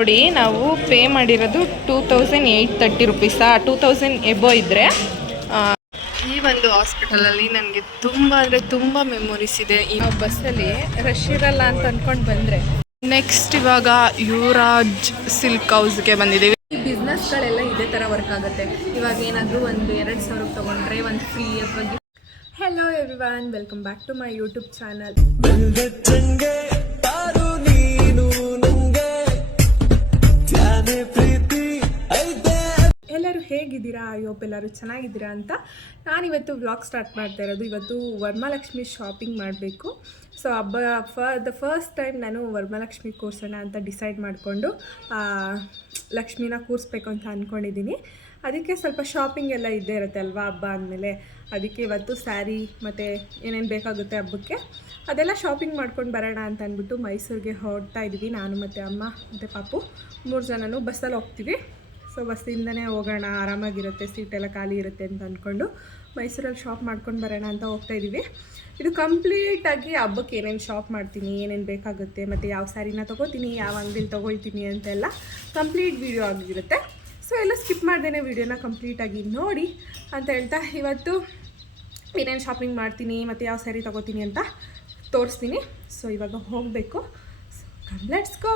ನೋಡಿ, ನಾವು ಪೇ ಮಾಡಿರೋದು ಟೂ ತೌಸಂಡ್ ಏಯ್ಟ್ ತರ್ಟಿ ರುಪೀಸಾ ಟೂ ತೌಸಂಡ್ ಎಬೋ ಇದ್ದರೆ ಈ ಒಂದು ಹಾಸ್ಪಿಟಲಲ್ಲಿ ನನಗೆ ತುಂಬ ಅಂದರೆ ತುಂಬ ಮೆಮೊರೀಸ್ ಇದೆ. ಈ ಬಸ್ಸಲ್ಲಿ ರಶ್ ಇರಲ್ಲ ಅಂತ ಅಂದ್ಕೊಂಡು ಬಂದರೆ ನೆಕ್ಸ್ಟ್ ಇವಾಗ ಯುವರಾಜ್ ಸಿಲ್ಕ್ ಹೌಸ್ಗೆ ಬಂದಿದ್ದೀವಿ. ಈ ಬಿಸ್ನೆಸ್ಗಳೆಲ್ಲ ಇದೇ ಥರ ವರ್ಕ್ ಆಗುತ್ತೆ. ಇವಾಗ ಏನಾದರೂ ಒಂದು ಎರಡು ಸಾವಿರಕ್ಕೆ ತೊಗೊಂಡ್ರೆ ಒಂದು ಫ್ರೀ ಅಥವಾ hello everyone welcome back to my YouTube channel ಪ್ರೀತಿ ಎಲ್ಲರೂ ಹೇಗಿದ್ದೀರಾ? ಅಯ್ಯೋಪ್ ಎಲ್ಲರೂ ಚೆನ್ನಾಗಿದ್ದೀರಾ ಅಂತ ನಾನಿವತ್ತು ವ್ಲಾಗ್ ಸ್ಟಾರ್ಟ್ ಮಾಡ್ತಾ ಇರೋದು. ಇವತ್ತು ವರ್ಮಾಲಕ್ಷ್ಮಿ ಶಾಪಿಂಗ್ ಮಾಡಬೇಕು. ಸೊ ಹಬ್ಬ ಫ ದ ಫಸ್ಟ್ ಟೈಮ್ ನಾನು ವರ್ಮಾಲಕ್ಷ್ಮಿ ಕೂರ್ಸೋಣ ಅಂತ ಡಿಸೈಡ್ ಮಾಡಿಕೊಂಡು ಲಕ್ಷ್ಮಿನ ಕೂರಿಸ್ಬೇಕು ಅಂತ ಅಂದ್ಕೊಂಡಿದ್ದೀನಿ ಅದಕ್ಕೆ ಸ್ವಲ್ಪ ಶಾಪಿಂಗ್ ಎಲ್ಲ ಇದ್ದೇ ಇರುತ್ತೆ ಅಲ್ವಾ ಹಬ್ಬ ಅಂದಮೇಲೆ ಅದಕ್ಕೆ ಇವತ್ತು ಸ್ಯಾರಿ ಮತ್ತು ಏನೇನು ಬೇಕಾಗುತ್ತೆ ಹಬ್ಬಕ್ಕೆ? ಅದೆಲ್ಲ ಶಾಪಿಂಗ್ ಮಾಡ್ಕೊಂಡು ಬರೋಣ ಅಂತ ಅಂದ್ಬಿಟ್ಟು ಮೈಸೂರಿಗೆ ಹೊರಡ್ತಾ ಇದ್ದೀವಿ ನಾನು ಮತ್ತು ಅಮ್ಮ ಮತ್ತು ಪಾಪು. ಮೂರು ಜನನು ಬಸ್ಸಲ್ಲಿ ಹೋಗ್ತೀವಿ. ಸೊ ಬಸ್ಸಿಂದನೇ ಹೋಗೋಣ. ಆರಾಮಾಗಿರುತ್ತೆ. ಸೀಟೆಲ್ಲ ಖಾಲಿ ಇರುತ್ತೆ ಅಂತ ಅಂದ್ಕೊಂಡು ಮೈಸೂರಲ್ಲಿ ಶಾಪ್ ಮಾಡ್ಕೊಂಡು ಬರೋಣ ಅಂತ ಹೋಗ್ತಾ ಇದ್ದೀವಿ. ಇದು ಕಂಪ್ಲೀಟಾಗಿ ಹಬ್ಬಕ್ಕೆ ಏನೇನು ಶಾಪ್ ಮಾಡ್ತೀನಿ, ಏನೇನು ಬೇಕಾಗುತ್ತೆ, ಮತ್ತು ಯಾವ ಸ್ಯಾರಿನ ತೊಗೋತೀನಿ, ಯಾವ ಅಂಗಡಿಲಿ ತೊಗೊಳ್ತೀನಿ ಅಂತೆಲ್ಲ ಕಂಪ್ಲೀಟ್ ವೀಡಿಯೋ ಆಗಿರುತ್ತೆ. ಸೊ ಎಲ್ಲ ಸ್ಕಿಪ್ ಮಾಡ್ದೇ ವೀಡಿಯೋನ ಕಂಪ್ಲೀಟಾಗಿ ನೋಡಿ ಅಂತ ಹೇಳ್ತಾ ಇವತ್ತು ಏನೇನು ಶಾಪಿಂಗ್ ಮಾಡ್ತೀನಿ, ಮತ್ತು ಯಾವ ಸ್ಯಾರಿ ತೊಗೋತೀನಿ ಅಂತ ತೋರಿಸ್ತೀನಿ. ಸೊ ಇವಾಗ ಹೋಗಬೇಕು. ಲೆಟ್ಸ್ ಗೋ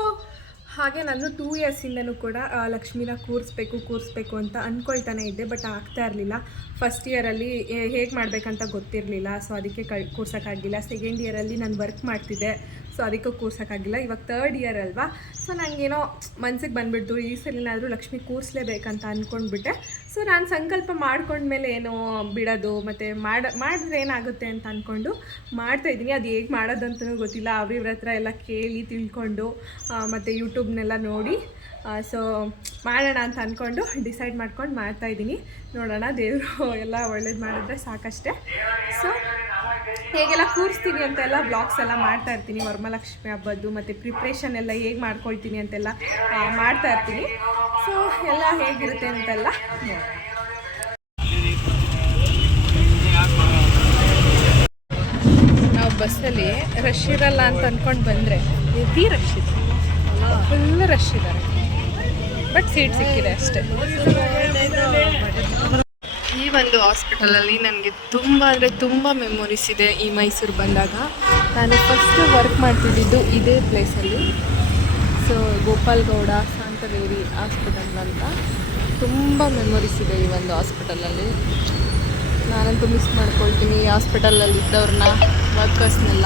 ಹಾಗೆ ನಾನು ಟೂ ಇಯರ್ಸಿಂದನೂ ಕೂಡ ಲಕ್ಷ್ಮೀನ ಲಕ್ಷ್ಮಿನ ಕೂರಿಸ್ಬೇಕು ಕೂರಿಸ್ಬೇಕು ಅಂತ ಅಂದ್ಕೊಳ್ತಾನೆ ಇದ್ದೆ ಬಟ್ ಆಗ್ತಾ ಇರಲಿಲ್ಲ. ಫಸ್ಟ್ ಇಯರಲ್ಲಿ ಹೇಗೆ ಮಾಡಬೇಕಂತ ಗೊತ್ತಿರಲಿಲ್ಲ. ಸೊ ಅದಕ್ಕೆ ಕ ಕೂರ್ಸೋಕ್ಕಾಗಿಲ್ಲ ಸೆಕೆಂಡ್ ಇಯರಲ್ಲಿ ನಾನು ವರ್ಕ್ ಮಾಡ್ತಿದ್ದೆ. ಸೊ ಅದಕ್ಕೂ ಕೂರ್ಸೋಕ್ಕಾಗಿಲ್ಲ. ಇವಾಗ ತರ್ಡ್ ಇಯರ್ ಅಲ್ವಾ? ಸೊ ನನಗೇನೋ ಮನ್ಸಿಗೆ ಬಂದುಬಿಡ್ತು. ಈ ಸಲಿನಾದರೂ ಲಕ್ಷ್ಮಿ ಕೂರಿಸ್ಲೇಬೇಕಂತ ಅಂದ್ಕೊಂಡ್ಬಿಟ್ಟೆ ಸೊ ನಾನು ಸಂಕಲ್ಪ ಮಾಡ್ಕೊಂಡ್ಮೇಲೆ ಏನೋ ಬಿಡೋದು, ಮತ್ತು ಮಾಡ, ಮಾಡಿದ್ರೆ ಏನಾಗುತ್ತೆ ಅಂತ ಅಂದ್ಕೊಂಡು ಮಾಡ್ತಾಯಿದ್ದೀನಿ ಅದು ಹೇಗೆ ಮಾಡೋದಂತನೂ ಗೊತ್ತಿಲ್ಲ. ಅವ್ರಿವ್ರ ಹತ್ರ ಎಲ್ಲ ಕೇಳಿ ತಿಳ್ಕೊಂಡು ಮತ್ತು ಯೂಟ್ಯೂಬ್ನೆಲ್ಲ ನೋಡಿ ಸೊ ಮಾಡೋಣ ಅಂತ ಅಂದ್ಕೊಂಡು ಡಿಸೈಡ್ ಮಾಡ್ಕೊಂಡು ಮಾಡ್ತಾಯಿದ್ದೀನಿ ನೋಡೋಣ ದೇವರು ಎಲ್ಲ ಒಳ್ಳೇದು ಮಾಡಿದ್ರೆ ಸಾಕಷ್ಟೇ. ಸೊ ಹೇಗೆಲ್ಲ ಕೂರಿಸ್ತೀನಿ ಅಂತೆಲ್ಲ ಬ್ಲಾಗ್ಸ್ ಎಲ್ಲ ಮಾಡ್ತಾ ಇರ್ತೀನಿ. ವರಮಹಾಲಕ್ಷ್ಮಿ ಹಬ್ಬದ್ದು ಮತ್ತು ಪ್ರಿಪ್ರೇಷನ್ ಎಲ್ಲ ಹೇಗೆ ಮಾಡ್ಕೊಳ್ತೀನಿ ಅಂತೆಲ್ಲ ಮಾಡ್ತಾ ಇರ್ತೀನಿ. ಸೊ ಎಲ್ಲ ಹೇಗಿರುತ್ತೆ ಅಂತೆಲ್ಲ. ನಾವು ಬಸ್ಸಲ್ಲಿ ರಶ್ ಇರಲ್ಲ ಅಂತ ಅಂದ್ಕೊಂಡು ಬಂದರೆ ಹೆವಿ ರಶ್ ಇದೆ. ಫುಲ್ ರಶ್ ಇದ್ದಾರೆ. ಬಟ್ ಸೀಟ್ ಸಿಕ್ಕಿದೆ ಅಷ್ಟೇ. ಈ ಒಂದು ಹಾಸ್ಪಿಟಲಲ್ಲಿ ನನಗೆ ತುಂಬ ಅಂದರೆ ತುಂಬ ಮೆಮೊರೀಸ್ ಇದೆ ಈ ಮೈಸೂರು ಬಂದಾಗ. ನಾನು ಫಸ್ಟ್ ವರ್ಕ್ ಮಾಡ್ತಿದ್ದಿದ್ದು ಇದೇ ಪ್ಲೇಸಲ್ಲಿ ಸೊ ಗೋಪಾಲ್ಗೌಡ ಶಾಂತವೇರಿ ಹಾಸ್ಪಿಟಲ್ ಅಂತ ತುಂಬ ಮೆಮೊರೀಸ್ ಇದೆ ಈ ಒಂದು ಹಾಸ್ಪಿಟಲಲ್ಲಿ ನಾನಂತೂ ಮಿಸ್ ಮಾಡ್ಕೊಳ್ತೀನಿ ಈ ಹಾಸ್ಪಿಟಲಲ್ಲಿ ಇದ್ದವ್ರನ್ನ ವರ್ಕರ್ಸ್ನೆಲ್ಲ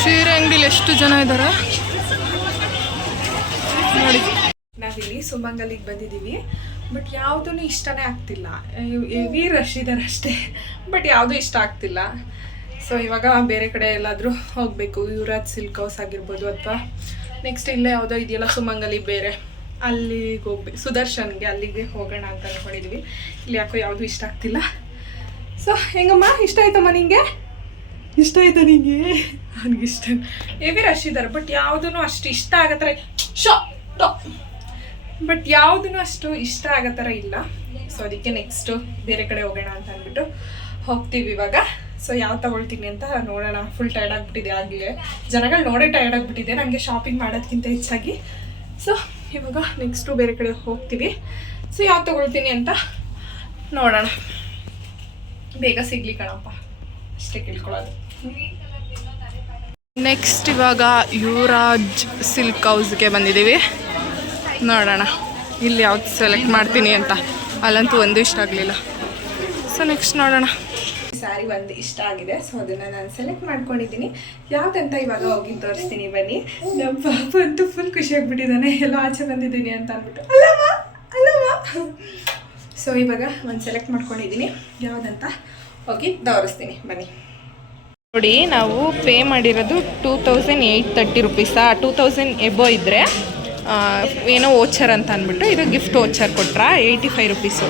ಸೀರೆ ಅಂಗಡಿಲಿ ಎಷ್ಟು ಜನ ಇದ್ದಾರೆ ನೋಡಿ ನಾವಿಲ್ಲಿ ಸುಮಂಗಲಿಗೆ ಬಂದಿದ್ದೀವಿ ಬಟ್ ಯಾವುದೂ ಇಷ್ಟನೇ ಆಗ್ತಿಲ್ಲ. ಹೆವಿ ರಶ್ ಇದ್ದಾರೆ ಅಷ್ಟೇ. ಬಟ್ ಯಾವುದೂ ಇಷ್ಟ ಆಗ್ತಿಲ್ಲ. ಸೊ ಇವಾಗ ಬೇರೆ ಕಡೆ ಎಲ್ಲಾದರೂ ಹೋಗಬೇಕು. ಯುವರಾಜ್ ಸಿಲ್ಕ್ ಹೌಸ್ ಆಗಿರ್ಬೋದು ಅಥವಾ ನೆಕ್ಸ್ಟ್ ಇಲ್ಲೇ ಯಾವುದೋ ಇದೆಯಲ್ಲ ಸುಮಂಗಲಿ ಬೇರೆ. ಅಲ್ಲಿಗೆ ಹೋಗ್ಬೇಕು ಸುದರ್ಶನ್ಗೆ ಅಲ್ಲಿಗೆ ಹೋಗೋಣ ಅಂತ ಅಂದ್ಕೊಂಡಿದ್ವಿ ಇಲ್ಲಿ ಯಾಕೋ ಯಾವುದೂ ಇಷ್ಟ ಆಗ್ತಿಲ್ಲ. ಸೊ ಹೆಂಗಮ್ಮ? ಇಷ್ಟ ಆಯ್ತಮ್ಮ ನಿಂಗೆ? ಇಷ್ಟ ಆಯ್ತಾ ನಿಂಗೆ? ನನಗಿಷ್ಟ. ಹೆವಿ ರಶ್ ಇದ್ದಾರೆ ಬಟ್ ಯಾವುದೂ ಅಷ್ಟು ಇಷ್ಟ ಆಗತ್ತೆ ಶಾ ಶೋ ಬಟ್ ಯಾವುದೂ ಅಷ್ಟು ಇಷ್ಟ ಆಗೋ ಥರ ಇಲ್ಲ. ಸೊ ಅದಕ್ಕೆ ನೆಕ್ಸ್ಟು ಬೇರೆ ಕಡೆ ಹೋಗೋಣ ಅಂತ ಅಂದ್ಬಿಟ್ಟು ಹೋಗ್ತೀವಿ ಇವಾಗ. ಸೊ ಯಾವ ತಗೊಳ್ತೀನಿ ಅಂತ ನೋಡೋಣ. ಫುಲ್ ಟೈರ್ಡ್ ಆಗಿಬಿಟ್ಟಿದೆ ಆಗಲೇ. ಜನಗಳು ನೋಡೇ ಟೈರ್ಡ್ ಆಗಿಬಿಟ್ಟಿದೆ. ನನಗೆ ಶಾಪಿಂಗ್ ಮಾಡೋದಕ್ಕಿಂತ ಹೆಚ್ಚಾಗಿ. ಸೊ ಇವಾಗ ನೆಕ್ಸ್ಟು ಬೇರೆ ಕಡೆ ಹೋಗ್ತೀವಿ. ಸೊ ಯಾವ ತಗೊಳ್ತೀನಿ ಅಂತ ನೋಡೋಣ. ಬೇಗ ಸಿಗ್ಲಿ ಕಣಪ್ಪ. ಅಷ್ಟೇ ಕೇಳ್ಕೊಳ್ಳೋದು. ನೆಕ್ಸ್ಟ್ ಇವಾಗ ಯುವರಾಜ್ ಸಿಲ್ಕ್ ಹೌಸ್ಗೆ ಬಂದಿದ್ದೀವಿ. ನೋಡೋಣ. ಇಲ್ಲಿ ಯಾವ್ದು ಸೆಲೆಕ್ಟ್ ಮಾಡ್ತೀನಿ ಅಂತ. ಅಲ್ಲಂತೂ ಒಂದು ಇಷ್ಟ ಆಗಲಿಲ್ಲ. ಸೊ ನೆಕ್ಸ್ಟ್ ನೋಡೋಣ. ಸ್ಯಾರಿ ಒಂದು ಇಷ್ಟ ಆಗಿದೆ. ಸೊ ಅದನ್ನು ನಾನು ಸೆಲೆಕ್ಟ್ ಮಾಡ್ಕೊಂಡಿದ್ದೀನಿ. ಯಾವ್ದಂತ ಇವಾಗ ಹೋಗಿ ತೋರಿಸ್ತೀನಿ ಬನ್ನಿ. ನಮ್ಮ ಪಾಪ ಅಂತೂ ಫುಲ್ ಖುಷಿ ಆಗಿಬಿಟ್ಟಿದ್ದಾನೆ. ಎಲ್ಲ ಆಚೆ ಬಂದಿದ್ದೀನಿ ಅಂತ ಅಂದ್ಬಿಟ್ಟು. ಅಲ್ಲಮ್ಮ ಅಲ್ಲಮ್ಮ. ಸೊ ಇವಾಗ ಒಂದು ಸೆಲೆಕ್ಟ್ ಮಾಡ್ಕೊಂಡಿದ್ದೀನಿ. ಯಾವುದಂತ ಹೋಗಿ ತೋರಿಸ್ತೀನಿ. ಬನ್ನಿ. ನೋಡಿ ನಾವು ಪೇ ಮಾಡಿರೋದು ಟೂ ತೌಸಂಡ್ ಏಯ್ಟ್ ತರ್ಟಿ ರುಪೀಸಾ ಟೂ ತೌಸಂಡ್ ಎಬೋ ಇದ್ದರೆ ಏನೋ ಓಚರ್ ಅಂತ ಅಂದ್ಬಿಟ್ಟು ಇದು gift voucher ಕೊಟ್ರಾ? Eighty five rupees.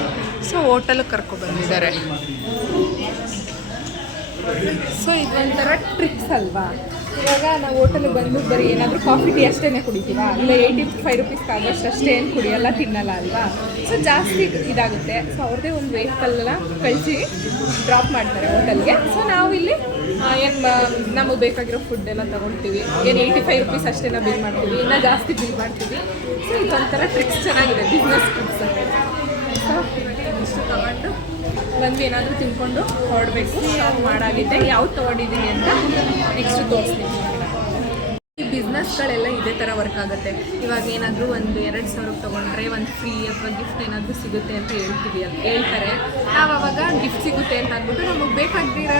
So ಹೋಟೆಲಿಗೆ ಕರ್ಕೊಬಂದಿದ್ದಾರೆ. ಸೊ ಇದೊಂಥರ ಟ್ರಿಕ್ಸ್ ಅಲ್ವಾ? ಇವಾಗ ನಾವು ಹೋಟೆಲಿಗೆ ಬಂದು ಬರೀ ಏನಾದರೂ ಕಾಫಿ ಟೀ ಅಷ್ಟೇ ಕುಡಿತೀವಾ? ಇಲ್ಲ ಏಯ್ಟಿ ಫೈವ್ ರುಪೀಸ್ ಆಗೋಷ್ಟು ಅಷ್ಟೇ ಏನು ಕುಡಿಯಲ್ಲ, ತಿನ್ನಲ್ಲ ಅಲ್ವಾ? ಸೊ ಜಾಸ್ತಿ ಇದಾಗುತ್ತೆ. ಸೊ ಅವ್ರದೇ ಒಂದು ವೆಹಿಕಲ್ನ ಕಳಿಸಿ ಡ್ರಾಪ್ ಮಾಡ್ತಾರೆ ಹೋಟೆಲ್ಗೆ. ಸೊ ನಾವು ಇಲ್ಲಿ ಏನು ನಮಗೆ ಬೇಕಾಗಿರೋ ಫುಡ್ ಎಲ್ಲ ತೊಗೊಳ್ತೀವಿ. ಏನು ಏಯ್ಟಿ ಫೈವ್ ರುಪೀಸ್ ಅಷ್ಟೇ ನಾವು ಬಿಲ್ ಮಾಡ್ತೀವಿ. ಇನ್ನೂ ಜಾಸ್ತಿ ಬಿಲ್ ಮಾಡ್ತೀವಿ. ಸೊ ಇದೊಂಥರ ಟ್ರಿಕ್ಸ್ ಚೆನ್ನಾಗಿದೆ ಬಿಸ್ನೆಸ್ ಟ್ರಿಕ್ಸ್ ಸೊ ಇಷ್ಟು ತಗೊಂಡು ಬಂದು ಏನಾದರೂ ತಿನ್ಕೊಂಡು ಹೊರಡಬೇಕು. ಶಾಪ್ ಮಾಡಾಗಿದೆ. ಯಾವ್ದು ತೊಗೊಂಡಿದ್ದೀನಿ ಅಂತ ನೆಕ್ಸ್ಟ್ ತೋರಿಸ್ತೀನಿ. ಈ ಬಿಸ್ನೆಸ್ಗಳೆಲ್ಲ ಇದೇ ಥರ ವರ್ಕ್ ಆಗುತ್ತೆ. ಇವಾಗ ಏನಾದರೂ ಒಂದು ಎರಡು ಸಾವಿರಕ್ಕೆ ತೊಗೊಂಡ್ರೆ ಒಂದು ಫ್ರೀ ಅಥವಾ ಗಿಫ್ಟ್ ಏನಾದರೂ ಸಿಗುತ್ತೆ ಅಂತ ಹೇಳ್ತೀವಿ ಅಂತ ಹೇಳ್ತಾರೆ. ನಾವು ಅವಾಗ ಗಿಫ್ಟ್ ಸಿಗುತ್ತೆ ಅಂತ ಅಂದ್ಬಿಟ್ಟು ನಮಗೆ ಬೇಕಾಗದಿರೋ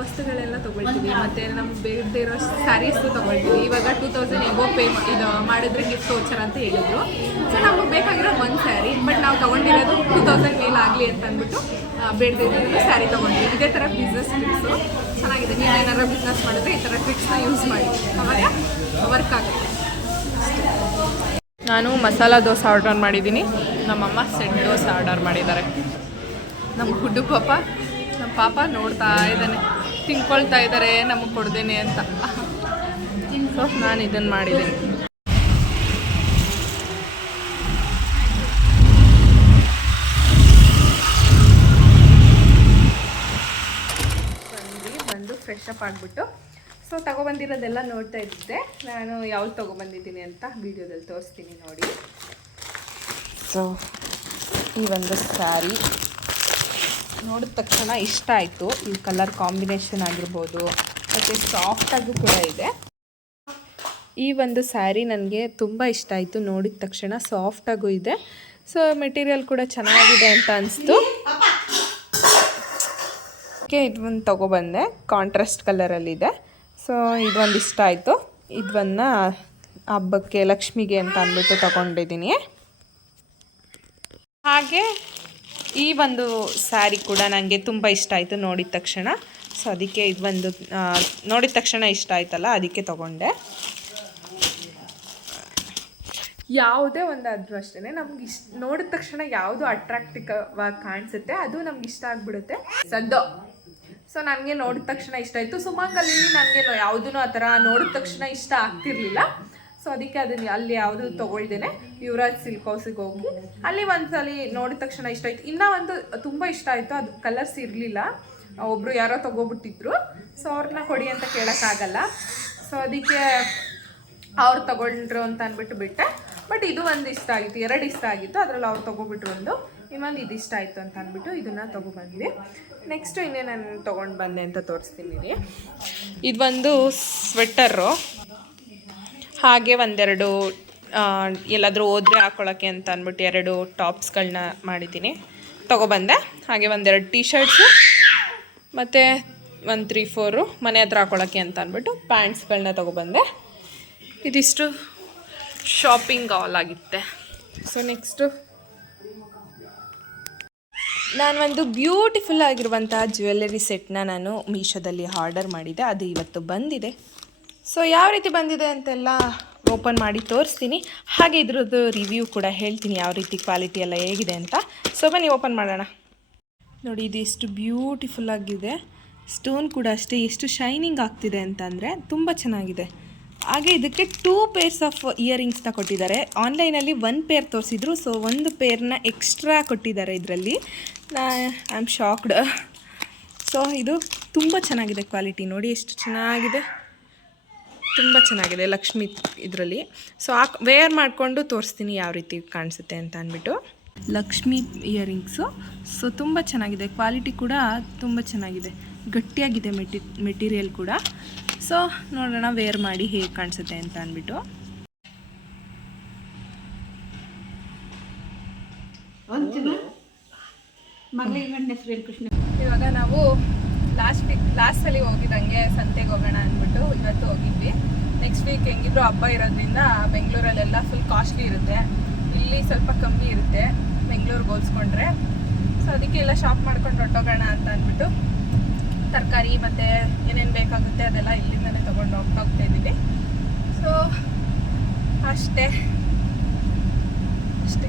ವಸ್ತುಗಳೆಲ್ಲ ತೊಗೊಳ್ತೀವಿ. ಮತ್ತು ನಮ್ಗೆ ಬೇಡದೇ ಇರೋ ಸ್ಯಾರೀಸ್ದು ತೊಗೊಳ್ತೀವಿ. ಇವಾಗ ಟೂ ತೌಸಂಡ್ ಎಬೋ ಪೇ ಇದು ಮಾಡಿದ್ರೆ ಗಿಫ್ಟ್ ವೋಚರ್ ಅಂತ ಹೇಳಿದ್ರು. ಸೊ ನಮಗೆ ಬೇಕಾಗಿರೋ ಒಂದು ಸ್ಯಾರಿ ಬಟ್ ನಾವು ತೊಗೊಂಡಿರೋದು ಟೂ ತೌಸಂಡ್ ಮೇಲೆ ಅಂತ ಅಂದ್ಬಿಟ್ಟು ಬೇಡದೇ ಇದ್ದಿದ್ದು ಸ್ಯಾರಿ ತೊಗೊಂಡ್ವಿ. ಇದೇ ಥರ ಬಿಸ್ನೆಸ್ ಟ್ರಿಕ್ಸು ಚೆನ್ನಾಗಿದೆ. ನೀವು ಏನಾದ್ರು ಬಿಸ್ನೆಸ್ ಮಾಡಿದ್ರೆ ಈ ಥರ ಟ್ರಿಕ್ಸ್ನ ಯೂಸ್ ಮಾಡಿ. ಅವಾಗ ವರ್ಕ್ ಆಗುತ್ತೆ. ನಾನು ಮಸಾಲ ದೋಸೆ ಆರ್ಡರ್ ಮಾಡಿದ್ದೀನಿ. ನಮ್ಮಮ್ಮ ಸೆಟ್ ದೋಸೆ ಆರ್ಡರ್ ಮಾಡಿದ್ದಾರೆ. ನಮ್ಮ ಹುಡ್ಡು ಪಾಪ ನಮ್ಮ ಪಾಪ ನೋಡ್ತಾ ಇದ್ದಾನೆ. ತಿನ್ಕೊಳ್ತಾ ಇದ್ದಾರೆ ನಮಗೆ ಕೊಡ್ದೇನೆ ಅಂತ. ಸೊ ನಾನು ಇದನ್ನು ಮಾಡಿದ್ದೀನಿ. ಬಂದು ಫ್ರೆಶ್ ಅಪ್ ಆಗಿಬಿಟ್ಟು ಸೊ, ತಗೊಬಂದಿರೋದೆಲ್ಲ ನೋಡ್ತಾ ಇದ್ದೆ ನಾನು ಯಾವ್ದು ತೊಗೊಬಂದಿದ್ದೀನಿ ಅಂತ ವಿಡಿಯೋದಲ್ಲಿ ತೋರಿಸ್ತೀನಿ ನೋಡಿ. ಸೊ, ಈ ಒಂದು ಸ್ಯಾರಿ ನೋಡಿದ ತಕ್ಷಣ ಇಷ್ಟ ಆಯಿತು. ಈ ಕಲರ್ ಕಾಂಬಿನೇಷನ್ ಆಗಿರ್ಬೋದು, ಮತ್ತು ಸಾಫ್ಟಾಗೂ ಕೂಡ ಇದೆ. ಈ ಒಂದು ಸ್ಯಾರಿ ನನಗೆ ತುಂಬ ಇಷ್ಟ ಆಯಿತು. ನೋಡಿದ ತಕ್ಷಣ ಸಾಫ್ಟಾಗೂ ಇದೆ. ಸೊ ಮೆಟೀರಿಯಲ್ ಕೂಡ ಚೆನ್ನಾಗಿದೆ ಅಂತ ಅನಿಸ್ತು. ಇದೊಂದು ತೊಗೊಬಂದೆ. ಕಾಂಟ್ರಾಸ್ಟ್ ಕಲರಲ್ಲಿದೆ ಸೊ ಇದೊಂದು ಇಷ್ಟ ಆಯಿತು. ಇದನ್ನು ಹಬ್ಬಕ್ಕೆ ಲಕ್ಷ್ಮಿಗೆ ಅಂತ ಅಂದ್ಬಿಟ್ಟು ತಗೊಂಡಿದ್ದೀನಿ ಹಾಗೆ ಈ ಒಂದು ಸ್ಯಾರಿ ಕೂಡ ನನಗೆ ತುಂಬ ಇಷ್ಟ ಆಯಿತು ನೋಡಿದ ತಕ್ಷಣ. ಸೊ ಅದಕ್ಕೆ ಇದು ಒಂದು ನೋಡಿದ ತಕ್ಷಣ ಇಷ್ಟ ಆಯ್ತಲ್ಲ, ಅದಕ್ಕೆ ತಗೊಂಡೆ. ಯಾವುದೇ ಒಂದು ಆದರೂ ಅಷ್ಟೇ ನಮ್ಗೆ ಇಷ್ಟ ನೋಡಿದ ತಕ್ಷಣ ಯಾವುದು ಅಟ್ರಾಕ್ಟಿವ್ ಆಗಿ ಕಾಣಿಸುತ್ತೆ, ಅದು ನಮ್ಗೆ ಇಷ್ಟ ಆಗಿಬಿಡುತ್ತೆ. ಸದ್ದು ಸೊ ನನಗೆ ನೋಡಿದ ತಕ್ಷಣ ಇಷ್ಟ ಆಯಿತು. ಸುಮಂಗಲ್ಲಿ ನನಗೆ ಯಾವುದೂ ಆ ಥರ ನೋಡಿದ ತಕ್ಷಣ ಇಷ್ಟ ಆಗ್ತಿರ್ಲಿಲ್ಲ. ಸೊ ಅದಕ್ಕೆ ಅದನ್ನು ಅಲ್ಲಿ ಯಾವುದು ತೊಗೊಳ್ದೇನೆ. ಯುವರಾಜ್ ಸಿಲ್ಕ್ ಹೌಸಿಗೆ ಹೋಗಿ. ಅಲ್ಲಿ ಒಂದ್ಸಲಿ ನೋಡಿದ ತಕ್ಷಣ ಇಷ್ಟ ಆಯಿತು. ಇನ್ನೂ ಒಂದು ತುಂಬ ಇಷ್ಟ ಆಯಿತು. ಅದು ಕಲರ್ಸ್ ಇರಲಿಲ್ಲ. ಒಬ್ಬರು ಯಾರೋ ತೊಗೊಬಿಟ್ಟಿದ್ರು. ಸೊ ಅವ್ರನ್ನ ಕೊಡಿ ಅಂತ ಕೇಳೋಕ್ಕಾಗಲ್ಲ. ಸೊ ಅದಕ್ಕೆ ಅವ್ರು ತಗೊಂಡ್ರು ಅಂತ ಅಂದ್ಬಿಟ್ಟು ಬಿಟ್ಟೆ. ಬಟ್ ಇದು ಒಂದು ಇಷ್ಟ ಆಗಿತ್ತು. ಎರಡು ಇಷ್ಟ ಆಗಿತ್ತು. ಅದರಲ್ಲಿ ಅವ್ರು ತೊಗೊಬಿಟ್ರು ಒಂದು. ಇನ್ನೊಂದು ಇದಿಷ್ಟ ಆಯಿತು ಅಂತ ಅಂದ್ಬಿಟ್ಟು ಇದನ್ನು ತೊಗೊಬಂದ್ವಿ ನೆಕ್ಸ್ಟು ಇನ್ನೇ ನಾನು ತೊಗೊಂಡು ಬಂದೆ ಅಂತ ತೋರಿಸ್ತೀನಿ ಇದು ಒಂದು ಸ್ವೆಟರು ಹಾಗೆ ಒಂದೆರಡು ಎಲ್ಲಾದರೂ ಹೋದ್ರೆ ಹಾಕೊಳ್ಳೋಕ್ಕೆ ಅಂತ ಅಂದ್ಬಿಟ್ಟು ಎರಡು ಟಾಪ್ಸ್ಗಳನ್ನ ಮಾಡಿದ್ದೀನಿ. ತೊಗೊಬಂದೆ. ಹಾಗೆ ಒಂದೆರಡು ಟೀ ಶರ್ಟ್ಸು ಮತ್ತು ಒಂದು ತ್ರೀ ಫೋರು ಮನೆ ಹತ್ರ ಹಾಕೊಳ್ಳೋಕ್ಕೆ ಅಂತ ಅಂದ್ಬಿಟ್ಟು ಪ್ಯಾಂಟ್ಸ್ಗಳನ್ನ ತೊಗೊಬಂದೆ. ಇದಿಷ್ಟು ಶಾಪಿಂಗ್ ಆಲ್ ಆಗಿತ್ತೆ. ಸೊ ನೆಕ್ಸ್ಟು ನಾನು ಒಂದು ಬ್ಯೂಟಿಫುಲ್ ಆಗಿರುವಂತಹ ಜ್ಯುವೆಲ್ಲರಿ ಸೆಟ್ನ ನಾನು ಮೀಶೋದಲ್ಲಿ ಆರ್ಡರ್ ಮಾಡಿದೆ ಅದು ಇವತ್ತು ಬಂದಿದೆ. ಸೊ ಯಾವ ರೀತಿ ಬಂದಿದೆ ಅಂತೆಲ್ಲ ಓಪನ್ ಮಾಡಿ ತೋರಿಸ್ತೀನಿ. ಹಾಗೆ ಇದ್ರದ್ದು ರಿವ್ಯೂ ಕೂಡ ಹೇಳ್ತೀನಿ ಯಾವ ರೀತಿ ಕ್ವಾಲಿಟಿ ಎಲ್ಲ ಹೇಗಿದೆ ಅಂತ. ಸೊ ಬನ್ನಿ ಓಪನ್ ಮಾಡೋಣ. ನೋಡಿ, ಇದು ಎಷ್ಟು ಬ್ಯೂಟಿಫುಲ್ ಆಗಿದೆ. ಸ್ಟೋನ್ ಕೂಡ ಅಷ್ಟೇ ಎಷ್ಟು ಶೈನಿಂಗ್ ಆಗ್ತಿದೆ ಅಂತಂದರೆ ತುಂಬ ಚೆನ್ನಾಗಿದೆ. ಹಾಗೆ ಇದಕ್ಕೆ ಟೂ ಪೇರ್ಸ್ ಆಫ್ ಇಯರಿಂಗ್ಸ್ನ ಕೊಟ್ಟಿದ್ದಾರೆ. ಆನ್ಲೈನಲ್ಲಿ ಒನ್ ಪೇರ್ ತೋರಿಸಿದ್ರು ಸೊ ಒಂದು ಪೇರ್ನ ಎಕ್ಸ್ಟ್ರಾ ಕೊಟ್ಟಿದ್ದಾರೆ ಇದರಲ್ಲಿ. ಐ ಆಮ್ ಶಾಕ್ಡ್ ಸೊ ಇದು ತುಂಬ ಚೆನ್ನಾಗಿದೆ ಕ್ವಾಲಿಟಿ ನೋಡಿ ಎಷ್ಟು ಚೆನ್ನಾಗಿದೆ. ತುಂಬ ಚೆನ್ನಾಗಿದೆ ಲಕ್ಷ್ಮಿ ಇದರಲ್ಲಿ. ಸೊ ಆ ವೇರ್ ಮಾಡಿಕೊಂಡು ತೋರಿಸ್ತೀನಿ ಯಾವ ರೀತಿ ಕಾಣಿಸುತ್ತೆ ಅಂತ ಅಂದ್ಬಿಟ್ಟು. ಲಕ್ಷ್ಮಿ ಇಯರಿಂಗ್ಸು ಸೊ ತುಂಬ ಚೆನ್ನಾಗಿದೆ. ಕ್ವಾಲಿಟಿ ಕೂಡ ತುಂಬ ಚೆನ್ನಾಗಿದೆ. ಗಟ್ಟಿಯಾಗಿದೆ ಮೆಟಿ ಮೆಟೀರಿಯಲ್ ಕೂಡ. ಸೊ ನೋಡೋಣ ವೇರ್ ಮಾಡಿ ಹೇಗೆ ಕಾಣಿಸುತ್ತೆ ಅಂತ ಅಂದ್ಬಿಟ್ಟು. ಇವಾಗ ನಾವು ಲಾಸ್ಟ್ ವೀಕ್ ಲಾಸ್ಟ್ ಸಲ ಹೋಗಿದಂಗೆ ಸಂತೆಗೆ ಹೋಗೋಣ ಅಂದ್ಬಿಟ್ಟು ಇವತ್ತು ಹೋಗಿದ್ವಿ. ನೆಕ್ಸ್ಟ್ ವೀಕ್ ಹೆಂಗಿದ್ರು ಹಬ್ಬ ಇರೋದ್ರಿಂದ ಬೆಂಗಳೂರಲ್ಲೆಲ್ಲ ಫುಲ್ ಕಾಸ್ಟ್ಲಿ ಇರುತ್ತೆ. ಇಲ್ಲಿ ಸ್ವಲ್ಪ ಕಮ್ಮಿ ಇರುತ್ತೆ. ಬೆಂಗಳೂರಿಗೆ ಹೋಲಿಸ್ಕೊಂಡ್ರೆ. ಸೊ ಅದಕ್ಕೆ ಎಲ್ಲ ಶಾಪ್ ಮಾಡ್ಕೊಂಡು ಹೊಟ್ಟೋಗೋಣ ಅಂತ ಅಂದ್ಬಿಟ್ಟು ತರಕಾರಿ ಮತ್ತು ಏನೇನು ಬೇಕಾಗುತ್ತೆ ಅದೆಲ್ಲ ಇಲ್ಲಿಂದನೇ ತೊಗೊಂಡು ಹೋಗ್ತಾ ಇದ್ದೀವಿ. ಸೊ ಅಷ್ಟೇ. ಅಷ್ಟೇ.